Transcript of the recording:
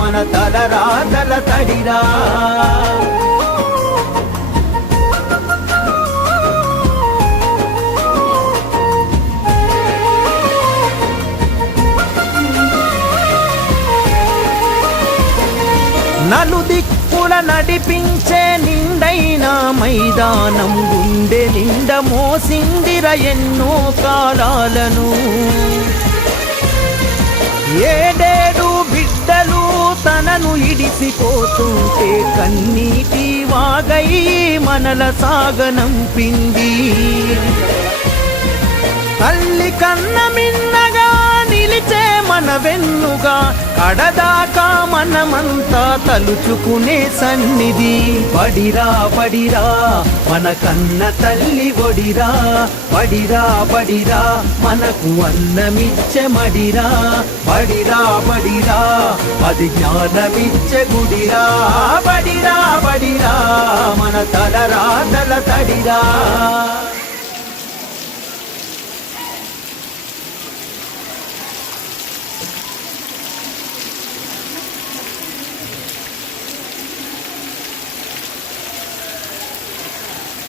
మన తలరాతల తడిరా. నలుదిక్కుల నడిపించే నిండైన మైదానం గుండె నిండ మోసిందిర ఎన్నో కాలాలను. ఏడేడు బిడ్డలు తనను ఇడిసిపోతుంటే కన్నీటి వాగై మనల సాగనంపింది. తల్లి కన్న మిన్నగా నిలిచే మన వెన్నుగా కడదాకా మనమంతా తలుచుకునే సన్నిధి. బడిరా బడిరా మన కన్న తల్లి ఒడిరా, బడిరా బడిరా మనకు అన్నమిచ్చే మడిరా. బడిరా బడిరా అది జ్ఞానమిచ్చే గుడిరా. బడిరా బడిరా మన తలరాతల తడిరా.